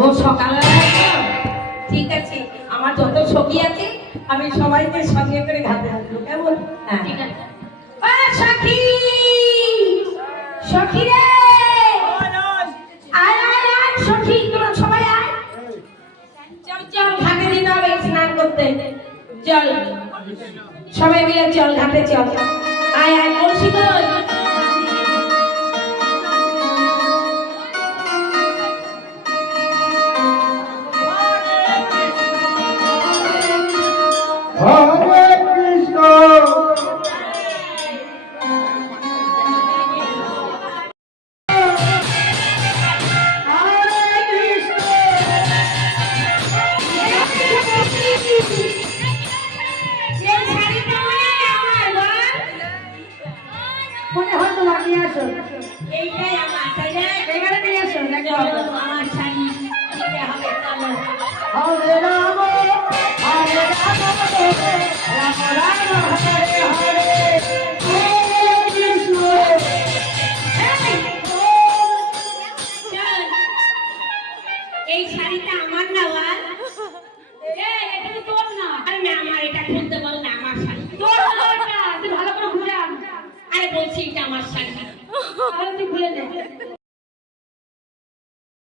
ও সকালবেলা ঠিক আছে, আমার যত সখী আছে আমি সবাইকে সঙ্গে করে ঘাটে আসবো, কেমন? হ্যাঁ ঠিক আছে। সখী সখী রে, আয় আয় আয় সখী, তোরা সবাই আয়। চল চল, ঘাটে দিতে হবে স্নান করতে, চল সবাই মিলে চল ঘাটে চল। আয় আয় কলসি কই? এই শাড়িটা আমার না বল, এটা তো তোর না। আরে না, আমার এটা খুলতে বল না, আমার শাড়ি তোর হলো এটা, তুই ভালো করে ঘুরে আন। আরে বলছি এটা আমার শাড়ি, আরে তুই খুলে নে।